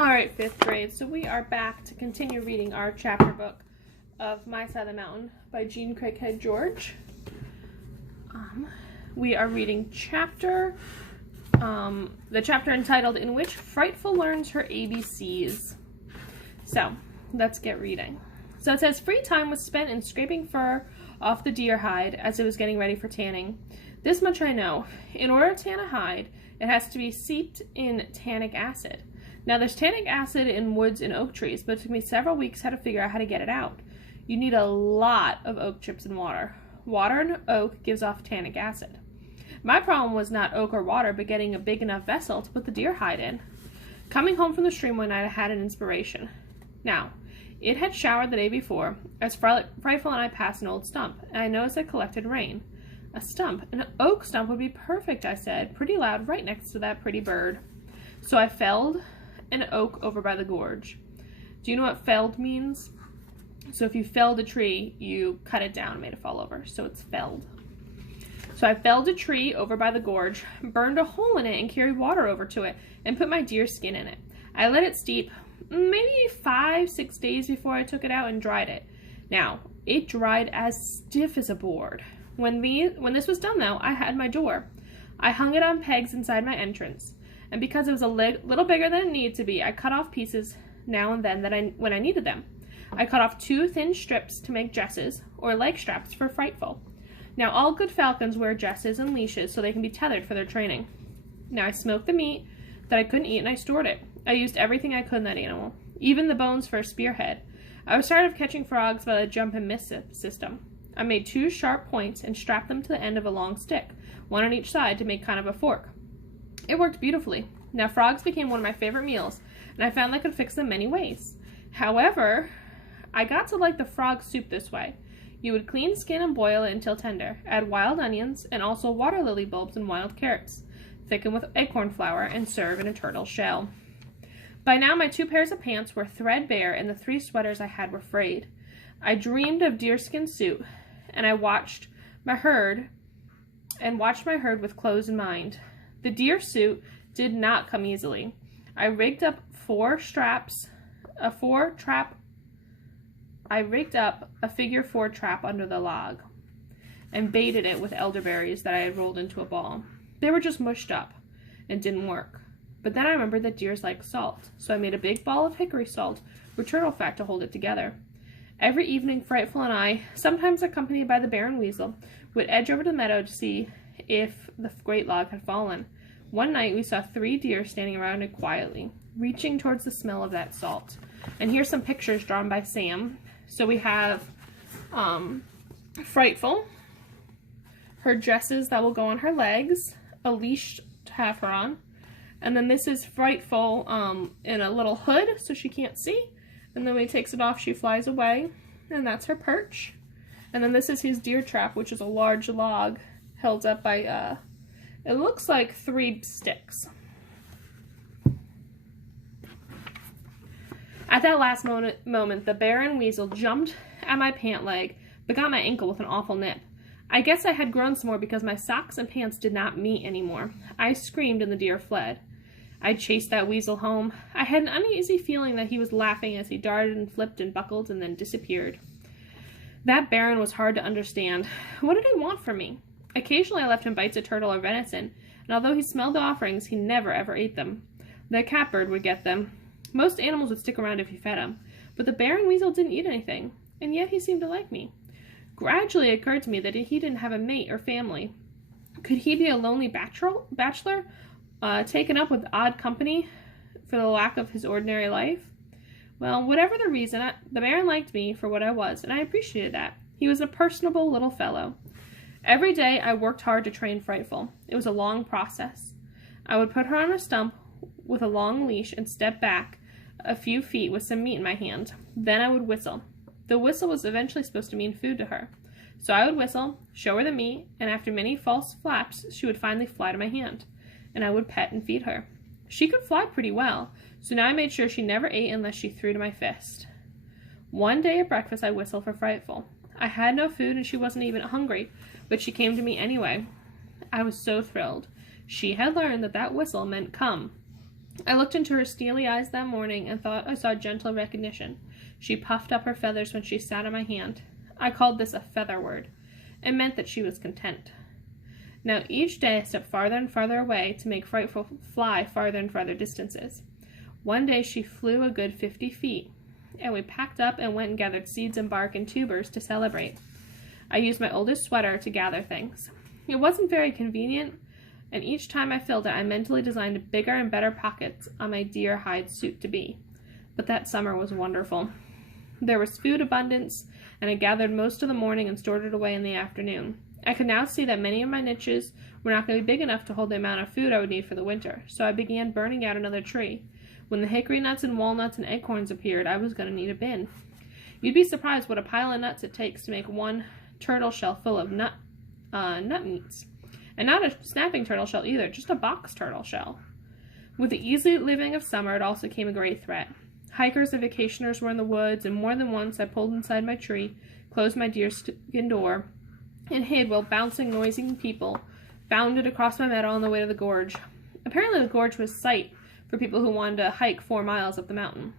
Alright, 5th grade, so we are back to continue reading our chapter book of My Side of the Mountain by Jean Craighead George. We are reading the chapter entitled In Which Frightful Learns Her ABCs. So, let's get reading. So it says, free time was spent in scraping fur off the deer hide as it was getting ready for tanning. This much I know. In order to tan a hide, it has to be steeped in tannic acid. Now, there's tannic acid in woods and oak trees, but it took me several weeks to figure out how to get it out. You need a lot of oak chips and water. Water and oak gives off tannic acid. My problem was not oak or water, but getting a big enough vessel to put the deer hide in. Coming home from the stream one night, I had an inspiration. Now, it had showered the day before, as Frightful and I passed an old stump, and I noticed it collected rain. A stump, an oak stump would be perfect, I said, pretty loud, right next to that pretty bird. So I felled an oak over by the gorge. Do you know what felled means? So if you felled a tree, you cut it down and made it fall over. So it's felled. So I felled a tree over by the gorge, burned a hole in it and carried water over to it, and put my deer skin in it. I let it steep maybe 5-6 days before I took it out and dried it. Now, it dried as stiff as a board. When this was done, though, I had my door. I hung it on pegs inside my entrance. And because it was a little bigger than it needed to be, I cut off pieces now and then when I needed them. I cut off 2 thin strips to make jesses, or leg straps for Frightful. Now all good falcons wear jesses and leashes so they can be tethered for their training. Now I smoked the meat that I couldn't eat and I stored it. I used everything I could in that animal, even the bones for a spearhead. I was tired of catching frogs by the jump and miss system. I made 2 sharp points and strapped them to the end of a long stick, one on each side to make kind of a fork. It worked beautifully. Now frogs became one of my favorite meals, and I found I could fix them many ways. However, I got to like the frog soup this way. You would clean, skin, and boil it until tender. Add wild onions and also water lily bulbs and wild carrots. Thicken with acorn flour and serve in a turtle shell. By now my 2 pairs of pants were threadbare and the 3 sweaters I had were frayed. I dreamed of deerskin suit, and I watched my herd with clothes in mind. The deer suit did not come easily. I rigged up a figure 4 trap under the log and baited it with elderberries that I had rolled into a ball. They were just mushed up and didn't work. But then I remembered that deers like salt, so I made a big ball of hickory salt with turtle fat to hold it together. Every evening, Frightful and I, sometimes accompanied by the bear and weasel, would edge over to the meadow to see if the great log had fallen. One night we saw 3 deer standing around it quietly, reaching towards the smell of that salt. And here's some pictures drawn by Sam. So we have Frightful, her dresses that will go on her legs, a leash to have her on, and then this is Frightful in a little hood so she can't see, and then when he takes it off she flies away, and that's her perch. And then this is his deer trap, which is a large log held up by, it looks like 3 sticks. At that last moment, the bear and weasel jumped at my pant leg, but got my ankle with an awful nip. I guess I had grown some more because my socks and pants did not meet anymore. I screamed and the deer fled. I chased that weasel home. I had an uneasy feeling that he was laughing as he darted and flipped and buckled and then disappeared. That baron was hard to understand. What did he want from me? Occasionally I left him bites of turtle or venison, and although he smelled the offerings, he never ever ate them. The catbird would get them. Most animals would stick around if you fed him, but the bear and weasel didn't eat anything, and yet he seemed to like me. Gradually it occurred to me that he didn't have a mate or family. Could he be a lonely bachelor, taken up with odd company for the lack of his ordinary life? Well, whatever the reason, the baron liked me for what I was, and I appreciated that. He was a personable little fellow. Every day I worked hard to train Frightful. It was a long process. I would put her on a stump with a long leash and step back a few feet with some meat in my hand. Then I would whistle. The whistle was eventually supposed to mean food to her. So I would whistle, show her the meat, and after many false flaps, she would finally fly to my hand, and I would pet and feed her. She could fly pretty well, so now I made sure she never ate unless she threw to my fist. One day at breakfast, I whistled for Frightful. I had no food and she wasn't even hungry, but she came to me anyway. I was so thrilled. She had learned that that whistle meant come. I looked into her steely eyes that morning and thought I saw gentle recognition. She puffed up her feathers when she sat on my hand. I called this a feather word. It meant that she was content. Now each day I stepped farther and farther away to make Frightful fly farther and farther distances. One day she flew a good 50 feet, and we packed up and went and gathered seeds and bark and tubers to celebrate. I used my oldest sweater to gather things. It wasn't very convenient, and each time I filled it, I mentally designed bigger and better pockets on my deer hide suit-to-be. But that summer was wonderful. There was food abundance, and I gathered most of the morning and stored it away in the afternoon. I could now see that many of my niches were not going to be big enough to hold the amount of food I would need for the winter, so I began burning out another tree. When the hickory nuts and walnuts and acorns appeared, I was going to need a bin. You'd be surprised what a pile of nuts it takes to make one turtle shell full of nut meats. And not a snapping turtle shell either, just a box turtle shell. With the easy living of summer, it also came a great threat. Hikers and vacationers were in the woods, and more than once I pulled inside my tree, closed my deerskin door, and hid while bouncing, noisy people bounded across my meadow on the way to the gorge. Apparently the gorge was sight for people who wanted to hike 4 miles up the mountain.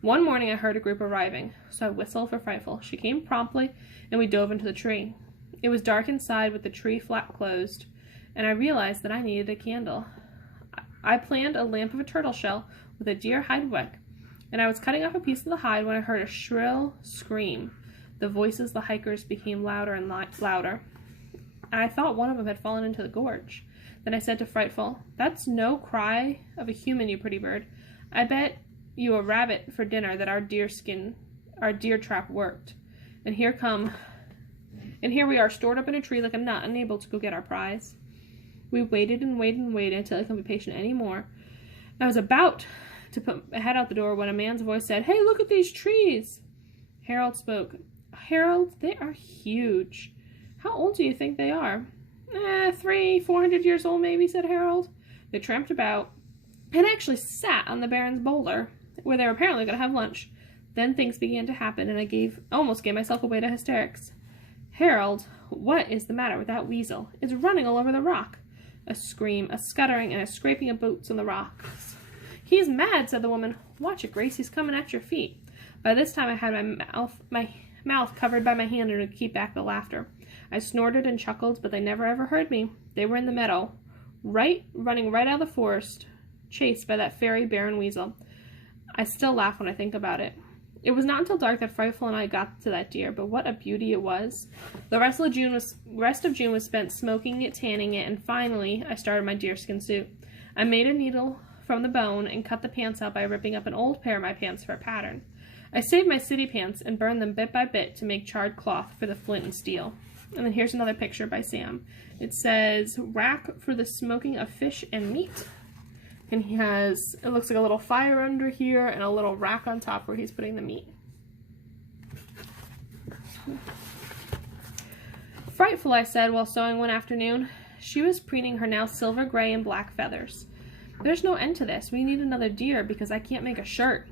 One morning I heard a group arriving, so I whistled for Frightful. She came promptly, and we dove into the tree. It was dark inside with the tree flap closed, and I realized that I needed a candle. I planned a lamp of a turtle shell with a deer hide wick, and I was cutting off a piece of the hide when I heard a shrill scream. The voices of the hikers became louder and louder. I thought one of them had fallen into the gorge. Then I said to Frightful, "That's no cry of a human, you pretty bird. I bet you a rabbit for dinner that our deer trap worked. And here we are, stored up in a tree like a nut, unable to go get our prize." We waited and waited and waited until I couldn't be patient anymore. I was about to put my head out the door when a man's voice said, "Hey, look at these trees." Harold spoke. "Harold, they are huge. How old do you think they are?" 300-400 years old maybe, said Harold. They tramped about and actually sat on the Baron's boulder, where they were apparently going to have lunch. Then things began to happen, and I almost gave myself away to hysterics. "Harold, what is the matter with that weasel? It's running all over the rock." A scream, a scuttering, and a scraping of boots on the rocks. "He's mad," said the woman. "Watch it, Grace, he's coming at your feet." By this time I had my mouth covered by my hand to keep back the laughter. I snorted and chuckled, but they never ever heard me. They were in the meadow, running right out of the forest, chased by that fairy Baron Weasel. I still laugh when I think about it. It was not until dark that Frightful and I got to that deer, but what a beauty it was. The rest of June was spent smoking it, tanning it, and finally I started my deerskin suit. I made a needle from the bone and cut the pants out by ripping up an old pair of my pants for a pattern. I saved my city pants and burned them bit by bit to make charred cloth for the flint and steel. And then here's another picture by Sam. It says, "Rack for the smoking of fish and meat." And he has, it looks like a little fire under here and a little rack on top where he's putting the meat. Frightful, I said while sewing one afternoon. She was preening her now silver gray and black feathers. "There's no end to this. We need another deer because I can't make a shirt."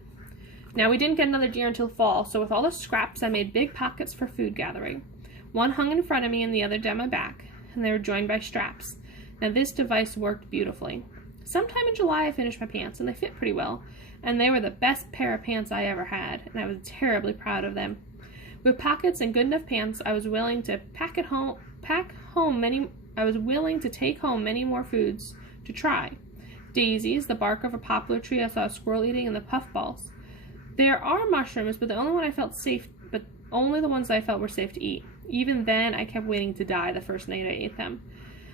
Now we didn't get another deer until fall, so with all the scraps I made big pockets for food gathering. One hung in front of me and the other down my back, and they were joined by straps. Now this device worked beautifully. Sometime in July I finished my pants, and they fit pretty well, and they were the best pair of pants I ever had, and I was terribly proud of them. With pockets and good enough pants, I was willing to take home many more foods to try. Daisies, the bark of a poplar tree I saw a squirrel eating, and the puffballs. There are mushrooms, but only the ones I felt were safe to eat. Even then, I kept waiting to die the first night I ate them.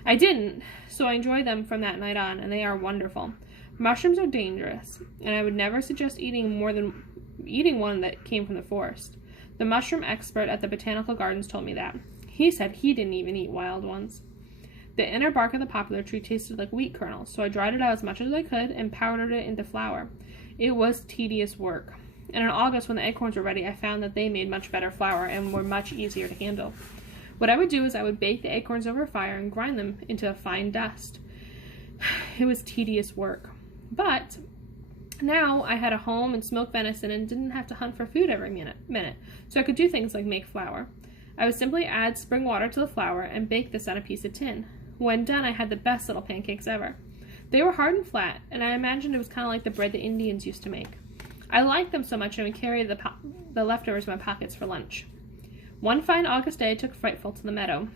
I didn't, so I enjoyed them from that night on, and they are wonderful. Mushrooms are dangerous, and I would never suggest eating one that came from the forest. The mushroom expert at the Botanical Gardens told me that. He said he didn't even eat wild ones. The inner bark of the poplar tree tasted like wheat kernels, so I dried it out as much as I could and powdered it into flour. It was tedious work. And in August, when the acorns were ready, I found that they made much better flour and were much easier to handle. What I would do is I would bake the acorns over a fire and grind them into a fine dust. It was tedious work. But now I had a home and smoked venison and didn't have to hunt for food every minute, so I could do things like make flour. I would simply add spring water to the flour and bake this on a piece of tin. When done, I had the best little pancakes ever. They were hard and flat, and I imagined it was kind of like the bread the Indians used to make. I liked them so much I would carry the leftovers in my pockets for lunch. One fine August day I took Frightful to the meadow.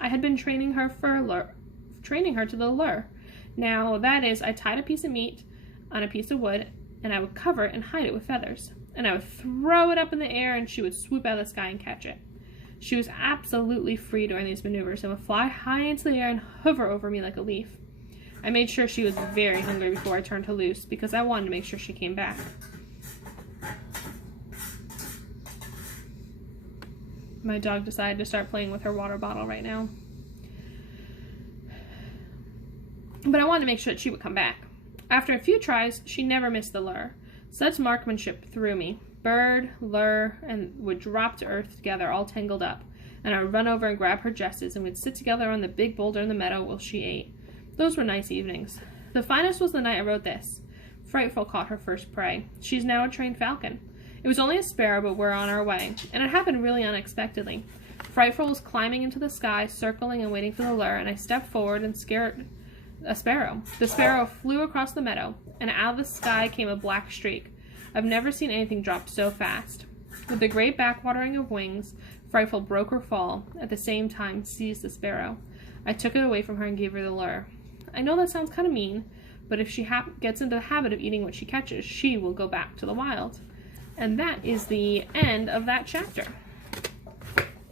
I had been training her to the lure. Now, that is, I tied a piece of meat on a piece of wood, and I would cover it and hide it with feathers. And I would throw it up in the air, and she would swoop out of the sky and catch it. She was absolutely free during these maneuvers and would fly high into the air and hover over me like a leaf. I made sure she was very hungry before I turned her loose, because I wanted to make sure she came back. My dog decided to start playing with her water bottle right now. But I wanted to make sure that she would come back. After a few tries, she never missed the lure. Such marksmanship threw me. Bird, lure, and would drop to earth together, all tangled up. And I would run over and grab her jesses, and we'd sit together on the big boulder in the meadow while she ate. Those were nice evenings. The finest was the night I wrote this. Frightful caught her first prey. She's now a trained falcon. It was only a sparrow, but we're on our way. And it happened really unexpectedly. Frightful was climbing into the sky, circling and waiting for the lure, and I stepped forward and scared a sparrow. The sparrow flew across the meadow, and out of the sky came a black streak. I've never seen anything drop so fast. With a great backwatering of wings, Frightful broke her fall, at the same time seized the sparrow. I took it away from her and gave her the lure. I know that sounds kind of mean, but if she gets into the habit of eating what she catches, she will go back to the wild. And that is the end of that chapter.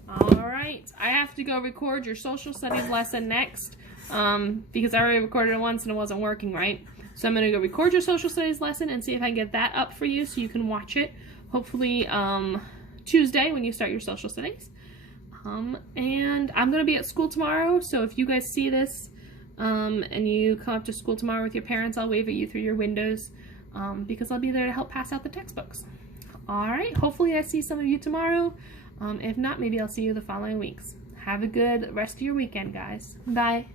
Alright, I have to go record your social studies lesson next, because I already recorded it once and it wasn't working right. So I'm going to go record your social studies lesson and see if I can get that up for you so you can watch it, hopefully Tuesday when you start your social studies. And I'm going to be at school tomorrow, so if you guys see this and you come up to school tomorrow with your parents, I'll wave at you through your windows because I'll be there to help pass out the textbooks. Alright, hopefully I see some of you tomorrow. If not, maybe I'll see you the following weeks. Have a good rest of your weekend, guys. Bye.